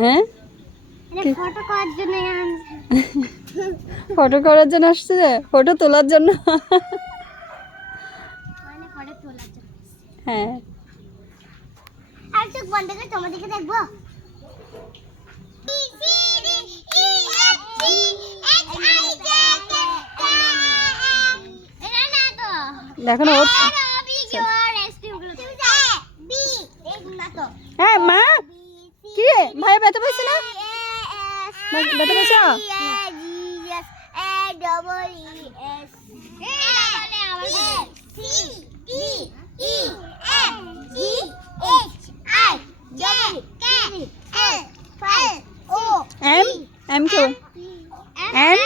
হ্যাঁ, ফটো করার জন্য আসছে, ফটো তোলার জন্য। হ্যাঁ, আর চোখ বন্ধ করে তোমার দিকে দেখবো। দেখো না। হ্যাঁ মা, কি রে ভাইয়া ব্যথা পাইছে না? ব্যথা পাইছে? M M Q N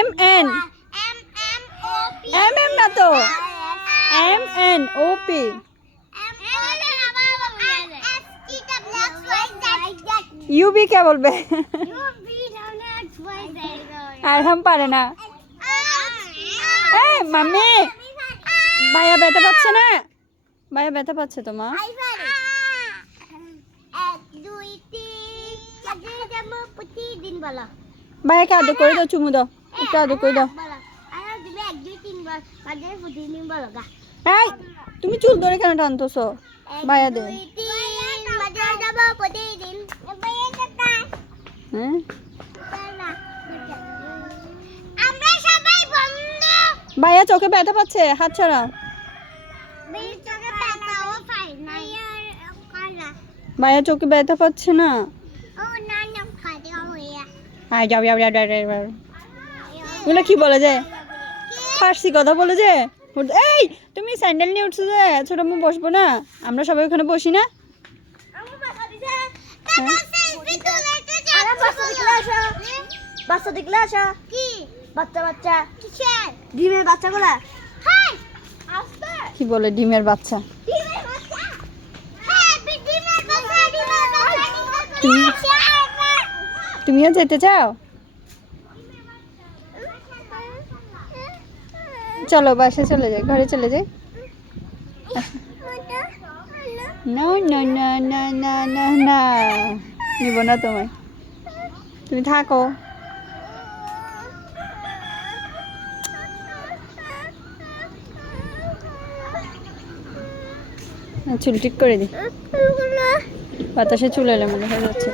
M N M M না তো, M N O P। UB क्या বলবে? আর हम পারে না। এই মাম্মি, ভাইয়া ব্যথা পাচ্ছে না? ভাইয়া ব্যথা পাচ্ছে তো মা? ভাইয়াকে আদর করে দাও, চুমু দাও, একটু আদর করে দাও। এই তুমি চুল ধরে কেন টানতেছো? ভাইয়া দে। হ্যাঁ, ভাইয়া চোখে ব্যথা পাচ্ছে, হাত ছাড়া। ভাইয়া চোখে ব্যথা পাচ্ছে না? হ্যাঁ, যাও যাও যাও যাও। ওগুলো কি বলে যে? ফার্সি কথা বলে যে? এই তুমি স্যান্ডেল নিয়ে উঠছো যে, ছোট মু বসবো না? আমরা সবাই ওখানে বসি না? বাচ্চা দেখলে আসা কি? বাচ্চা বাচ্চা কিসের? ডিমের বাচ্চাগুলা। কি বলে ডিমের বাচ্চা? তুমিও যেতে চাও? চলো বাসে চলে যাই, ঘরে চলে যাই। না না না না না না না, নিব না তোমায়, তুমি থাকো। চুল ঠিক করে দি, বাতাসে চুল এলোমেলো হয়ে যাচ্ছে।